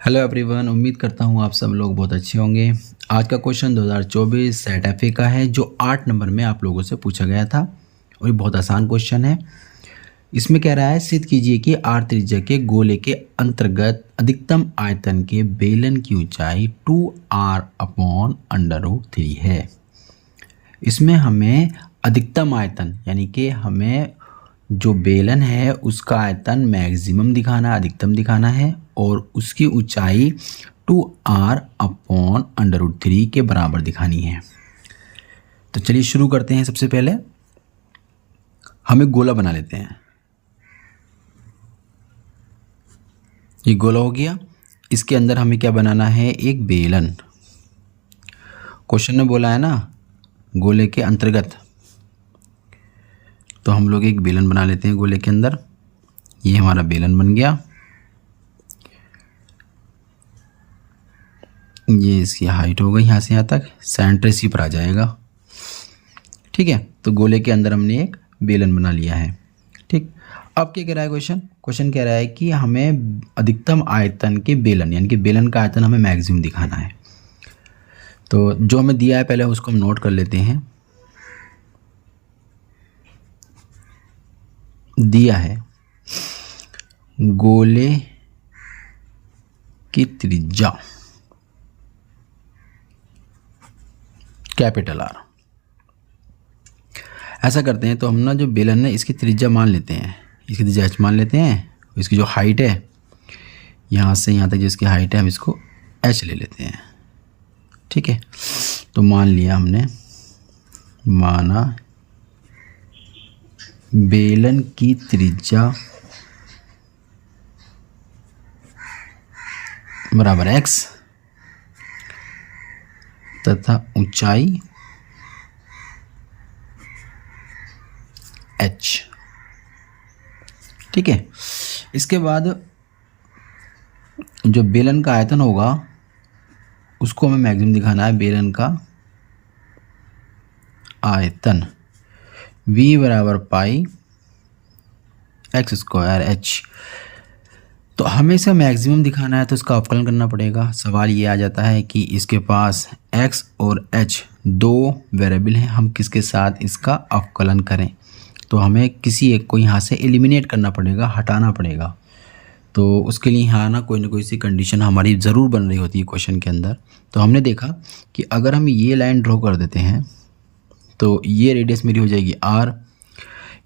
Hello everyone, उम्मीद करता हूँ आप सब लोग बहुत अच्छे होंगे। आज का क्वेश्चन 2024 सेट एफए का है जो 8 नंबर में आप लोगों से पूछा गया था और ये बहुत आसान क्वेश्चन है। इसमें कह रहा है सिद्ध कीजिए कि आर त्रिज्या के गोले के अंतर्गत अधिकतम आयतन के बेलन की ऊंचाई 2r/√3 है। इसमें हमें अधिकतम आयतन यानी कि हमें जो बेलन है उसका आयतन मैक्सिमम दिखाना, अधिकतम दिखाना है और उसकी ऊंचाई 2r/√3 के बराबर दिखानी है। तो चलिए शुरू करते हैं। सबसे पहले हमें गोला बना लेते हैं। ये गोला हो गया। इसके अंदर हमें क्या बनाना है? एक बेलन। क्वेश्चन में बोला है ना गोले के अंतर्गत, तो हम लोग एक बेलन बना लेते हैं गोले के अंदर। ये हमारा बेलन बन गया। ये इसकी हाइट हो गई यहाँ से यहाँ तक, सेंटर इसी पर आ जाएगा। ठीक है, तो गोले के अंदर हमने एक बेलन बना लिया है। ठीक, अब क्या कह रहा है क्वेश्चन कह रहा है कि हमें अधिकतम आयतन के बेलन यानी कि बेलन का आयतन हमें मैक्सिमम दिखाना है। तो जो हमें दिया है पहले उसको हम नोट कर लेते हैं। दिया है गोले की त्रिज्या कैपिटल आर। ऐसा करते हैं, तो हम ना जो बेलन है इसकी त्रिज्या मान लेते हैं, इसकी त्रिज्या h मान लेते हैं। इसकी जो हाइट है यहाँ से यहाँ तक जो इसकी हाइट है हम इसको h ले लेते हैं। ठीक है, तो मान लिया हमने, माना बेलन की त्रिज्या बराबर x तथा ऊंचाई h। ठीक है, इसके बाद जो बेलन का आयतन होगा उसको हमें मैक्सिमम दिखाना है। बेलन का आयतन v बराबर पाई x स्क्वायर h। तो हमें इसे मैक्सिमम दिखाना है तो इसका अवकलन करना पड़ेगा। सवाल ये आ जाता है कि इसके पास x और h दो वेरिएबल हैं, हम किसके साथ इसका अवकलन करें? तो हमें किसी एक को यहाँ से एलिमिनेट करना पड़ेगा, हटाना पड़ेगा। तो उसके लिए यहाँ ना कोई सी कंडीशन हमारी ज़रूर बन रही होती है क्वेश्चन के अंदर। तो हमने देखा कि अगर हम ये लाइन ड्रॉ कर देते हैं तो ये रेडियस मेरी हो जाएगी r।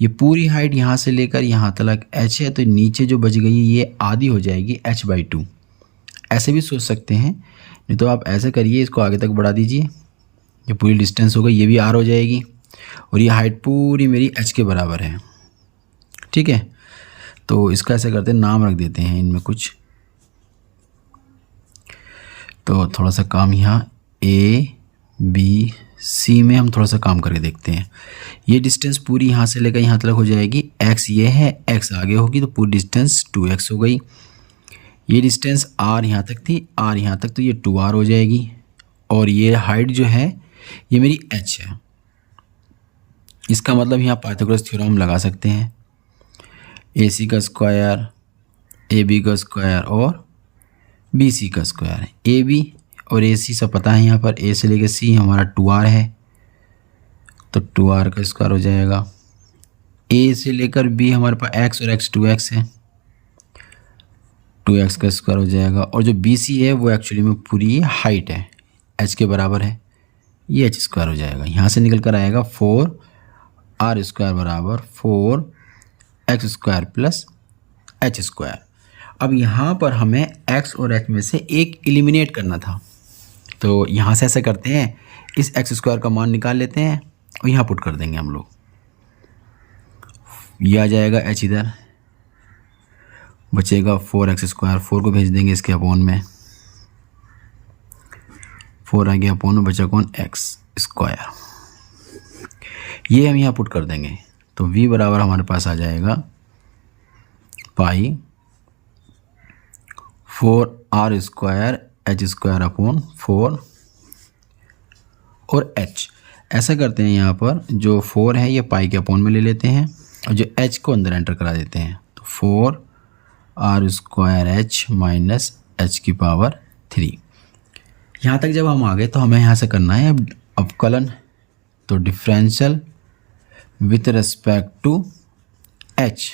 ये पूरी हाइट यहाँ से लेकर यहाँ तक h है, तो नीचे जो बच गई ये आधी हो जाएगी h/2। ऐसे भी सोच सकते हैं, नहीं तो आप ऐसे करिए, इसको आगे तक बढ़ा दीजिए। ये पूरी डिस्टेंस हो गई, ये भी r हो जाएगी और ये हाइट पूरी मेरी h के बराबर है। ठीक है, तो इसका ऐसे करते हैं, नाम रख देते हैं इनमें कुछ। तो थोड़ा सा काम यहाँ A B C में हम थोड़ा सा काम करके देखते हैं। ये डिस्टेंस पूरी यहाँ से लेकर यहाँ तक हो जाएगी। x ये है, x आगे होगी तो पूरी डिस्टेंस 2x हो गई। ये डिस्टेंस r यहाँ तक थी, r यहाँ तक, तो ये 2r हो जाएगी। और ये हाइट जो है ये मेरी h है। इसका मतलब यहाँ पाइथागोरस थ्योरम हम लगा सकते हैं। AC का स्क्वायर, AB का स्क्वायर और BC का स्क्वायर। AB और AC सब पता है, यहाँ पर A से लेकर C हमारा 2r है, तो 2r का स्क्वायर हो जाएगा। A से लेकर B हमारे पास x और x 2x है, 2x का स्क्वायर हो जाएगा। और जो BC है वो एक्चुअली में पूरी हाइट है, h के बराबर है, ये h स्क्वायर हो जाएगा। यहाँ से निकल कर आएगा 4r स्क्वायर बराबर 4x square plus h square. अब यहाँ पर हमें x और h में से एक एलिमिनेट करना था, तो यहाँ से ऐसा करते हैं, इस x स्क्वायर का मान निकाल लेते हैं और यहाँ पुट कर देंगे हम लोग। ये आ जाएगा h, इधर बचेगा 4x स्क्वायर, 4 को भेज देंगे इसके अपोन में, 4 आ गया अपोन में, बचा कौन? x square. ये हम यहाँ पुट कर देंगे, तो v बराबर हमारे पास आ जाएगा पाई 4r square h square upon 4 और h। ऐसा करते हैं, यहाँ पर जो 4 है ये पाई के अपोन में ले लेते हैं और जो h को अंदर एंटर करा देते हैं, तो 4 r square h minus h की पावर 3। यहाँ तक जब हम आ गए तो हमें यहाँ से करना है अब अवकलन। तो differential with respect to h।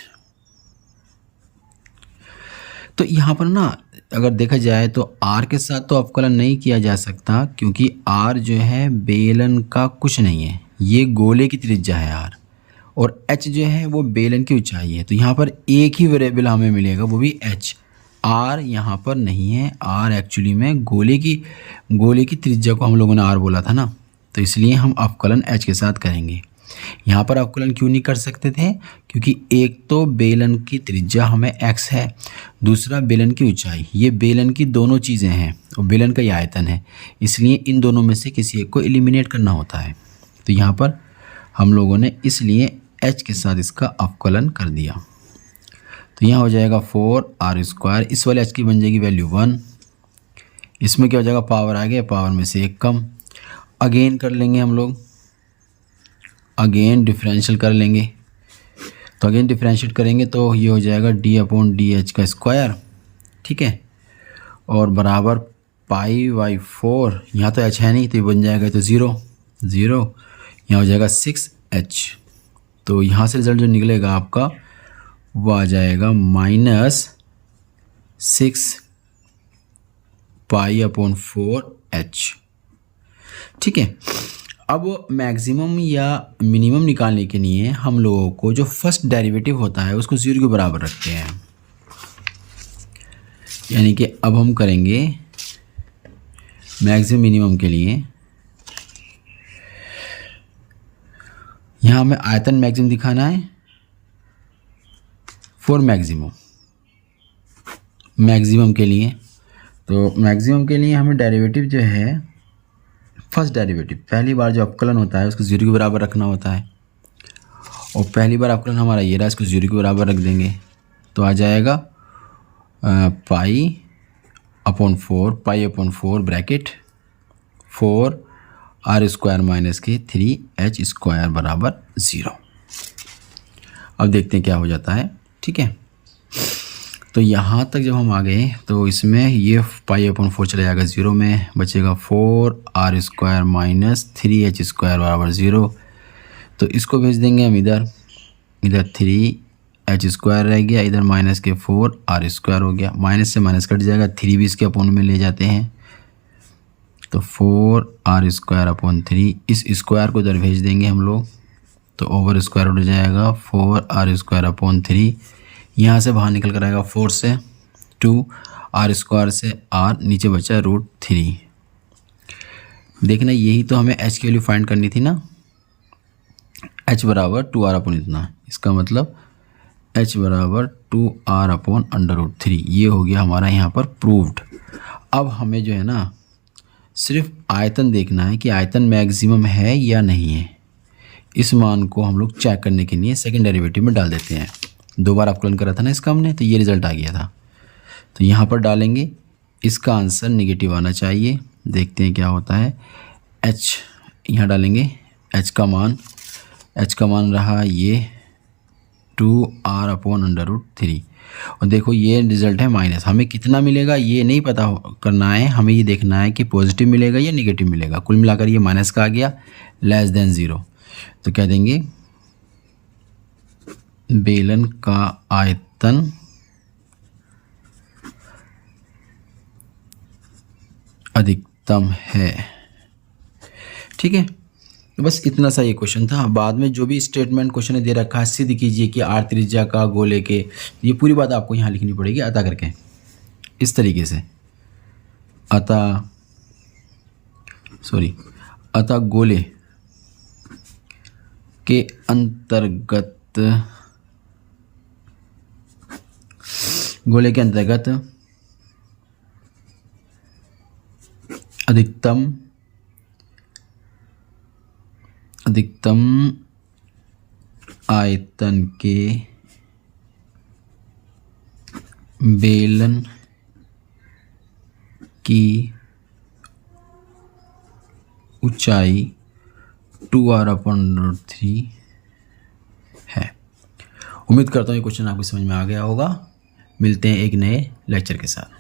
तो यहाँ पर ना अगर देखा जाए तो r के साथ तो अवकलन नहीं किया जा सकता, क्योंकि r जो है बेलन का कुछ नहीं है, ये गोले की त्रिज्या है r, और h जो है वो बेलन की ऊंचाई है। तो यहाँ पर एक ही वेरिएबल हमें मिलेगा, वो भी h। r यहाँ पर नहीं है, r एक्चुअली में गोले की त्रिज्या को हम लोगों ने r बोला था ना, तो इसलिए हम अवकलन h के साथ करेंगे। यहाँ पर अवकलन क्यों नहीं कर सकते थे, क्योंकि एक तो बेलन की त्रिज्या हमें x है, दूसरा बेलन की ऊंचाई, ये बेलन की दोनों चीज़ें हैं और बेलन का ये आयतन है, इसलिए इन दोनों में से किसी एक को एलिमिनेट करना होता है। तो यहाँ पर हम लोगों ने इसलिए h के साथ इसका अवकलन कर दिया। तो यहाँ हो जाएगा 4r², इस वाले h की बन जाएगी वैल्यू 1, इसमें क्या हो जाएगा, पावर आ गया, पावर में से एक कम। अगेन कर लेंगे हम लोग, अगेन डिफरेंशियल कर लेंगे। तो अगेन डिफरेंशिएट करेंगे तो ये हो जाएगा d/dh का स्क्वायर, ठीक है, और बराबर π/4। यहाँ तो h है नहीं तो ये बन जाएगा तो 0, यहाँ हो जाएगा 6h। तो यहाँ से रिजल्ट जो निकलेगा आपका वो आ जाएगा -6π/4h, ठीक है। अब मैक्सिमम या मिनिमम निकालने के लिए हम लोगों को जो फर्स्ट डेरिवेटिव होता है उसको 0 के बराबर रखते हैं, यानी कि अब हम करेंगे मैक्सिमम मिनिमम के लिए। यहाँ हमें आयतन मैक्सिमम दिखाना है फॉर मैक्सिमम के लिए। तो मैक्सिमम के लिए हमें डेरिवेटिव जो है, फर्स्ट डेरिवेटिव पहली बार जो अवकलन होता है उसको 0 के बराबर रखना होता है, और पहली बार अवकलन हमारा ये रहा, इसको 0 के बराबर रख देंगे तो आ जाएगा π/4 ब्रैकेट 4r² - 3h² बराबर 0। अब देखते हैं क्या हो जाता है, ठीक है। तो यहाँ तक जब हम आ गए तो इसमें ये π/4 चला जाएगा 0 में, बचेगा 4r² - 3h² बराबर 0। तो इसको भेज देंगे हम इधर 3h² रह गया, इधर माइनस के 4r² हो गया, माइनस से माइनस कट जाएगा, 3 भी इसके अपोन में ले जाते हैं, तो 4r²/3, इस स्क्वायर को इधर भेज देंगे हम लोग, तो ओवर स्क्वायर हो जाएगा 4r²/3। यहाँ से बाहर निकल कर आएगा 4 से 2, r² से r, नीचे बचा √3। देखना यही तो हमें h की वैल्यू फाइंड करनी थी ना, h बराबर 2r/इतना, इसका मतलब h बराबर 2r/√3। ये हो गया हमारा यहाँ पर प्रूव्ड। अब हमें जो है ना सिर्फ आयतन देखना है कि आयतन मैक्सिमम है या नहीं है। इस मान को हम लोग चेक करने के लिए सेकंड डेरिवेटिव में डाल देते हैं। 2 बार अवकलन करा था ना इसका हमने, तो ये रिज़ल्ट आ गया था। तो यहाँ पर डालेंगे, इसका आंसर नेगेटिव आना चाहिए। देखते हैं क्या होता है। h यहाँ डालेंगे, h का मान रहा ये 2r/√3, और देखो ये रिज़ल्ट है माइनस। हमें कितना मिलेगा ये नहीं पता करना है, हमें ये देखना है कि पॉजिटिव मिलेगा या नेगेटिव मिलेगा। कुल मिलाकर ये माइनस का आ गया, <0। तो क्या देंगे, बेलन का आयतन अधिकतम है, ठीक है। तो बस इतना सा ये क्वेश्चन था। बाद में जो भी स्टेटमेंट क्वेश्चन दे रखा है सिद्ध कीजिए कि r त्रिज्या का गोले के, ये पूरी बात आपको यहाँ लिखनी पड़ेगी अतः करके, इस तरीके से। अतः गोले के अंतर्गत अधिकतम आयतन के बेलन की ऊंचाई 2r/√3 है। उम्मीद करता हूँ ये क्वेश्चन आपको समझ में आ गया होगा। मिलते हैं एक नए लेक्चर के साथ।